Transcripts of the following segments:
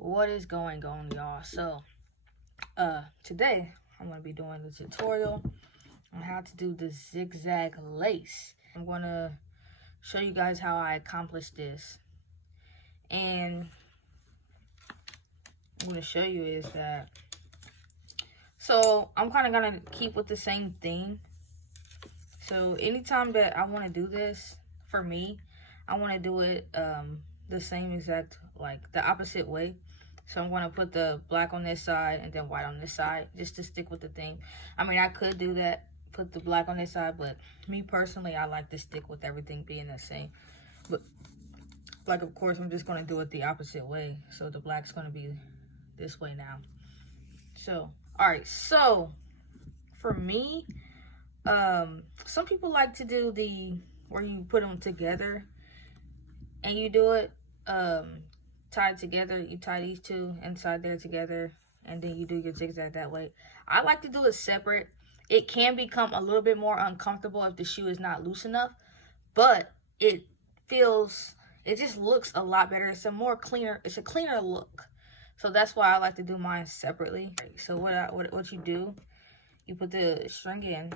What is going on, y'all? So today I'm going to be doing the tutorial on how to do the zigzag lace. I'm going to show you guys how I accomplished this, and I'm going to show you is that, so I'm kind of going to keep with the same thing. So anytime that I want to do this, for me, I want to do it the same exact, like the opposite way. So I'm going to put the black on this side and then white on this side, just to stick with the theme. I mean, I could do that, put the black on this side, but me personally, I like to stick with everything being the same. But like, of course, I'm just going to do it the opposite way. So the black's going to be this way now. So, all right. So for me, some people like to do the, where you put them together and you do it, tied together. You tie these two inside there together, and then you do your zigzag that way. I like to do it separate. It can become a little bit more uncomfortable if the shoe is not loose enough, but it just looks a lot better. It's a cleaner look. So that's why I like to do mine separately. So what you do, you put the string in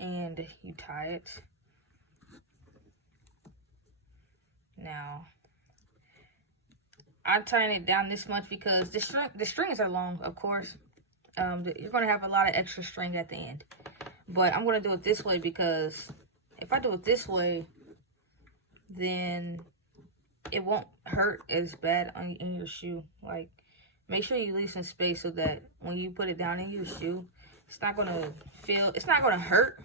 and you tie it. Now, I'm tying it down this much because the strings are long, of course. You're going to have a lot of extra string at the end. But I'm going to do it this way because if I do it this way, then it won't hurt as bad in your shoe. Like, make sure you leave some space so that when you put it down in your shoe, it's not going to hurt,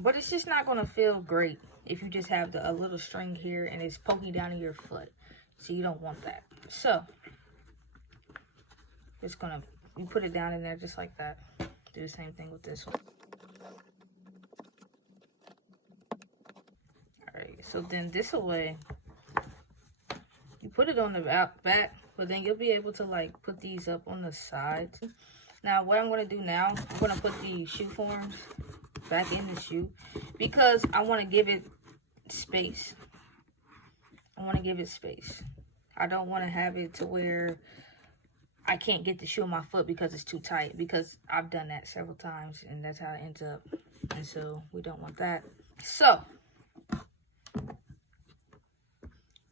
but it's just not going to feel great if you just have a little string here and it's poking down in your foot. So you don't want that. So you put it down in there just like that. Do the same thing with this one. Alright, so then this way, you put it on the back, but then you'll be able to like put these up on the sides. Now what I'm going to do now, I'm going to put the shoe forms back in the shoe because I want to give it space. I don't want to have it to where I can't get the shoe on my foot because it's too tight, because I've done that several times and that's how it ends up. And so we don't want that. So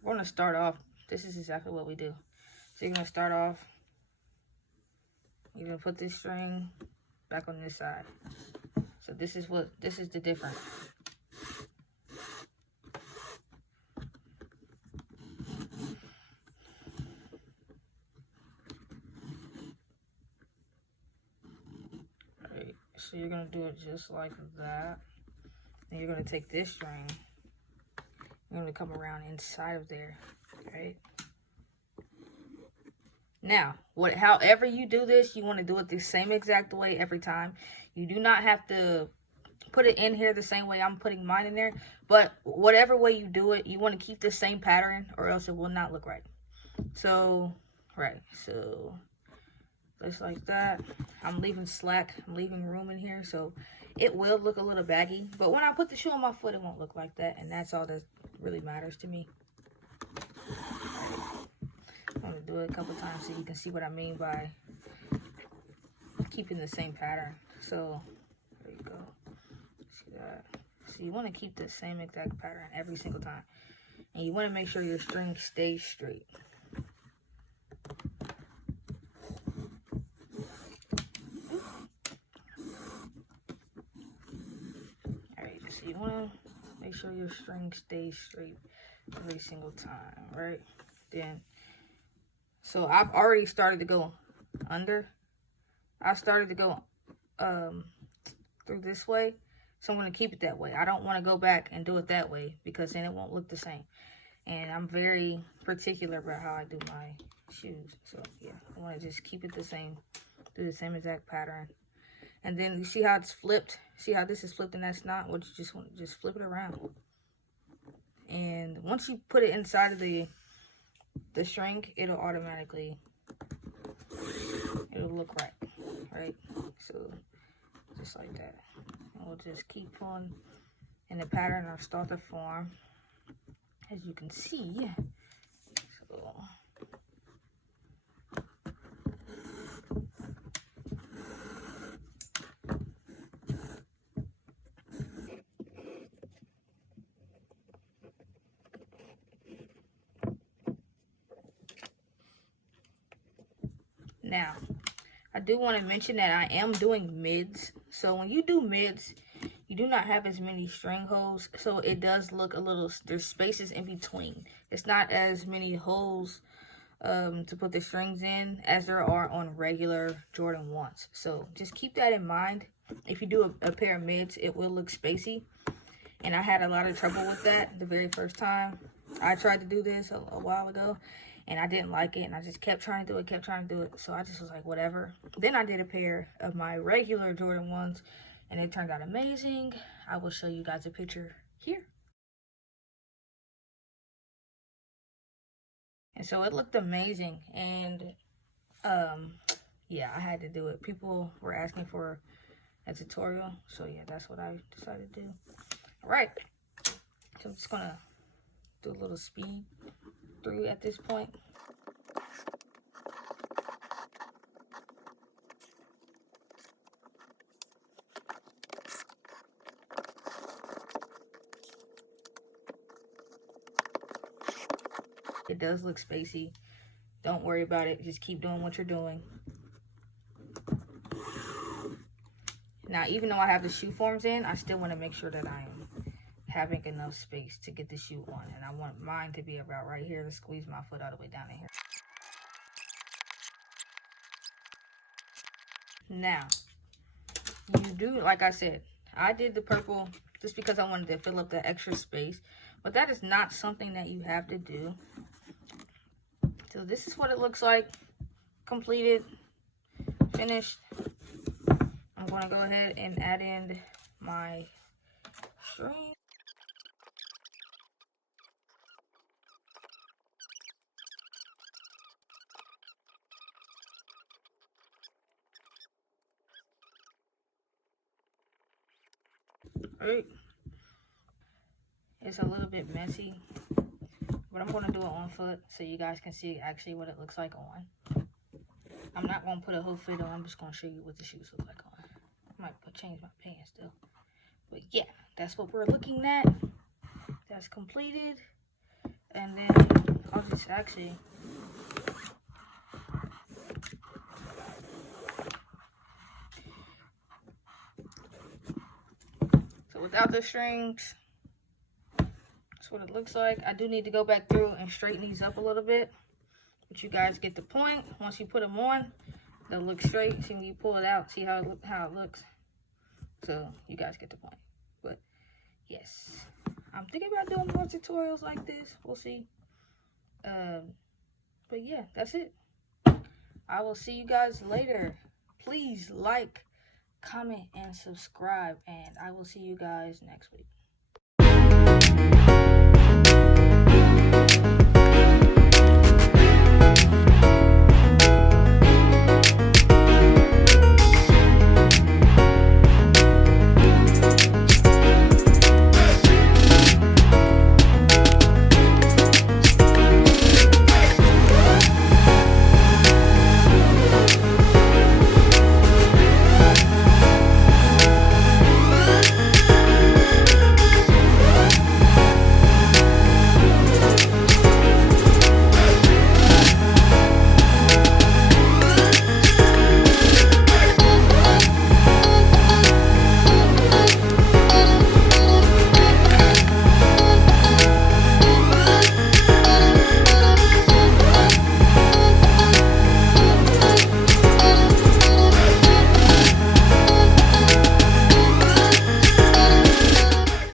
we're going to start off. This is exactly what we do. So you're going to start off. You're going to put this string back on this side. So this is the difference. Alright, so you're going to do it just like that. And you're going to take this string. You're going to come around inside of there. Right? Now, however you do this, you want to do it the same exact way every time. You do not have to put it in here the same way I'm putting mine in there. But whatever way you do it, you want to keep the same pattern or else it will not look right. So, so just like that. I'm leaving slack. I'm leaving room in here. So it will look a little baggy. But when I put the shoe on my foot, it won't look like that. And that's all that really matters to me. I'm going to do it a couple times so you can see what I mean by keeping the same pattern. So, there you go. See that? So you want to keep the same exact pattern every single time. And you want to make sure your string stays straight. Alright, so you want to make sure your string stays straight every single time, right? Then, so I've already started to go under. I started to go through this way. So I'm going to keep it that way. I don't want to go back and do it that way because then it won't look the same. And I'm very particular about how I do my shoes. So yeah, I want to just keep it the same. Do the same exact pattern. And then you see how it's flipped? See how this is flipped and that's not? Well, you just want to just flip it around. And once you put it inside of the string, it'll automatically, it'll look right? So just like that. And we'll just keep pulling in the pattern or start to form, as you can see. So Now, I do want to mention that I am doing mids. So when you do mids, you do not have as many string holes. So it does look a little, there's spaces in between. It's not as many holes to put the strings in as there are on regular Jordan 1s. So just keep that in mind. If you do a pair of mids, it will look spacey. And I had a lot of trouble with that the very first time I tried to do this a while ago. And I didn't like it. And I just kept trying to do it, So I just was like, whatever. Then I did a pair of my regular Jordan 1s. And it turned out amazing. I will show you guys a picture here. And so it looked amazing. And yeah, I had to do it. People were asking for a tutorial. So yeah, that's what I decided to do. All right. So I'm just gonna do a little speed through at this point. It does look spacey. Don't worry about it. Just keep doing what you're doing. Now, even though I have the shoe forms in, I still want to make sure that I am having enough space to get the shoe on. And I want mine to be about right here to squeeze my foot all the way down in here. Now, you do, like I said, I did the purple just because I wanted to fill up the extra space. But that is not something that you have to do. So this is what it looks like. Completed. Finished. I'm going to go ahead and add in my string. Alright. It's a little bit messy, but I'm going to do it on foot so you guys can see actually what it looks like on. I'm not going to put a whole fit on. I'm just going to show you what the shoes look like on. I might change my pants though. But yeah, that's what we're looking at. That's completed. And then I'll just actually... So without the strings, that's what it looks like. I do need to go back through and straighten these up a little bit. But you guys get the point. Once you put them on, they'll look straight. See when you pull it out, see how it looks. So you guys get the point. But yes, I'm thinking about doing more tutorials like this. We'll see. But yeah, that's it. I will see you guys later. Please like, comment, and subscribe. And I will see you guys next week.